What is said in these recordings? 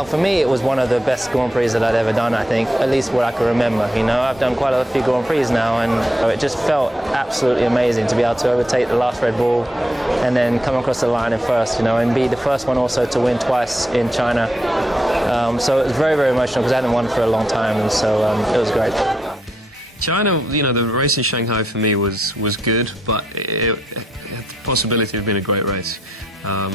Well, for me, it was one of the best Grand Prix that I'd ever done, I think, at least what I can remember. You know, I've done quite a few Grand Prix now, and it just felt absolutely amazing to be able to overtake the last Red Bull and then come across the line in first, you know, and be the first one also to win twice in China. So it was very, very emotional because I hadn't won for a long time, and so it was great. China, you know, the race in Shanghai for me was good, but it had the possibility of being a great race.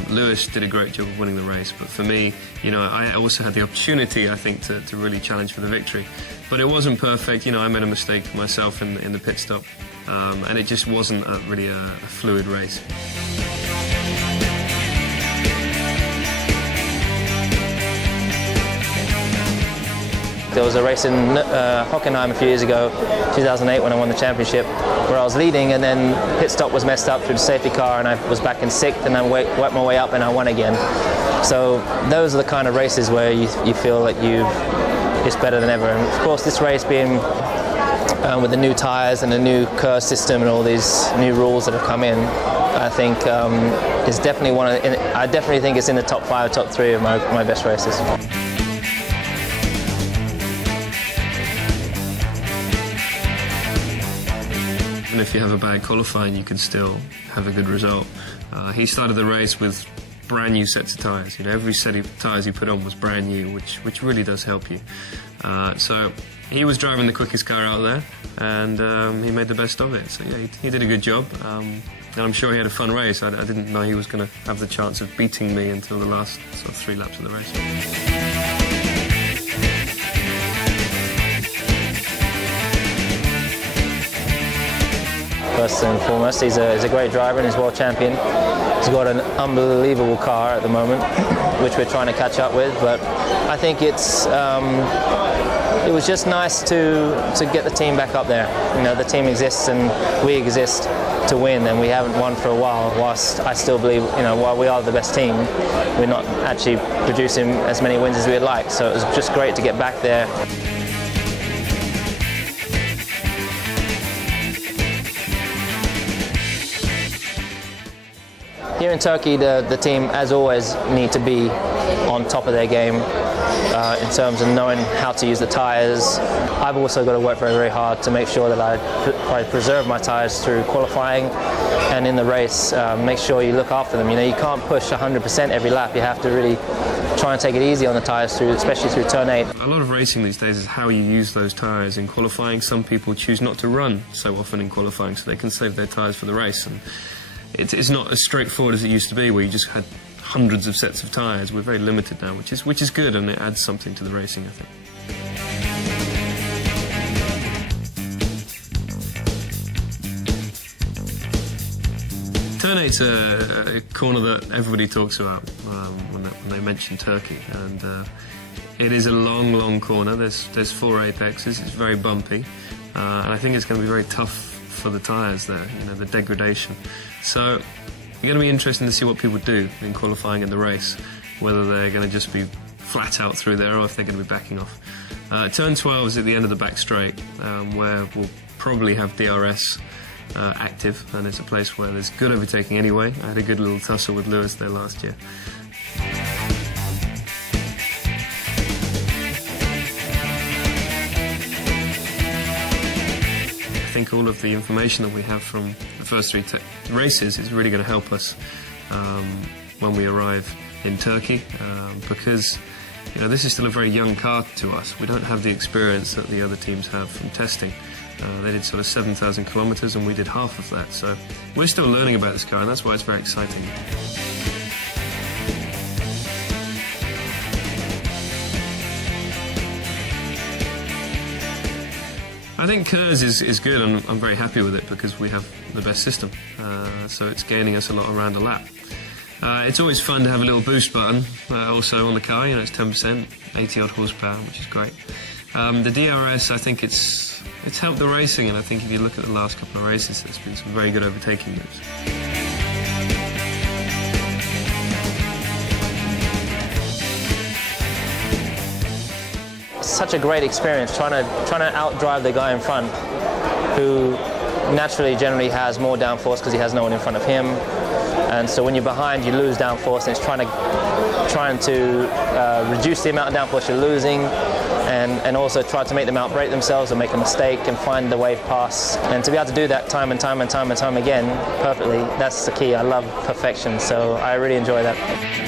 Lewis did a great job of winning the race, but for me, you know, I also had the opportunity, I think, to really challenge for the victory. But it wasn't perfect. You know, I made a mistake myself in the pit stop, and it just wasn't really a fluid race. There was a race in Hockenheim a few years ago, 2008, when I won the championship, where I was leading, and then pit stop was messed up through the safety car, and I was back in sixth, and I worked my way up, and I won again. So those are the kind of races where you feel that it's better than ever. And of course, this race being with the new tyres and the new curve system and all these new rules that have come in, I think is definitely I definitely think it's in the top 5, top 3 of my best races. Even if you have a bad qualifying, you can still have a good result. He started the race with brand new sets of tyres. You know, every set of tyres he put on was brand new, which really does help you. So he was driving the quickest car out there, and he made the best of it. So yeah, he did a good job, and I'm sure he had a fun race. I didn't know he was going to have the chance of beating me until the last sort of 3 laps of the race. First and foremost, he's a great driver and he's world champion. He's got an unbelievable car at the moment, which we're trying to catch up with. But I think it was just nice to get the team back up there. You know, the team exists and we exist to win, and we haven't won for a while. Whilst I still believe, you know, while we are the best team, we're not actually producing as many wins as we'd like. So it was just great to get back there. Here in Turkey, the team, as always, need to be on top of their game in terms of knowing how to use the tyres. I've also got to work very, very hard to make sure that I preserve my tyres through qualifying and in the race. Make sure you look after them. You know, you can't push 100% every lap. You have to really try and take it easy on the tyres, especially through turn 8. A lot of racing these days is how you use those tyres in qualifying. Some people choose not to run so often in qualifying so they can save their tyres for the race. And it's not as straightforward as it used to be, where you just had hundreds of sets of tyres. We're very limited now, which is good, and it adds something to the racing, I think. Turn 8's a corner that everybody talks about when they mention Turkey, and it is a long, long corner. There's 4 apexes. It's very bumpy, and I think it's going to be very tough for the tyres there, you know, the degradation. So it's going to be interesting to see what people do in qualifying in the race, whether they're going to just be flat out through there or if they're going to be backing off. Turn 12 is at the end of the back straight, where we'll probably have DRS active, and it's a place where there's good overtaking anyway. I had a good little tussle with Lewis there last year. I think all of the information that we have from the first 3 races is really going to help us when we arrive in Turkey, because, you know, this is still a very young car to us. We don't have the experience that the other teams have from testing. They did sort of 7,000 kilometres and we did half of that, so we're still learning about this car, and that's why it's very exciting. I think KERS is good, and I'm very happy with it because we have the best system, so it's gaining us a lot around a lap. It's always fun to have a little boost button also on the car. You know, it's 10%, 80 odd horsepower, which is great. The DRS, I think it's helped the racing, and I think if you look at the last couple of races, there's been some very good overtaking moves. Such a great experience trying to outdrive the guy in front, who naturally generally has more downforce because he has no one in front of him, And so when you're behind, you lose downforce, and it's trying to reduce the amount of downforce you're losing, and also try to make them outbrake themselves or make a mistake and find the wave pass. And to be able to do that time and time again perfectly, that's the key. I love perfection, so I really enjoy that.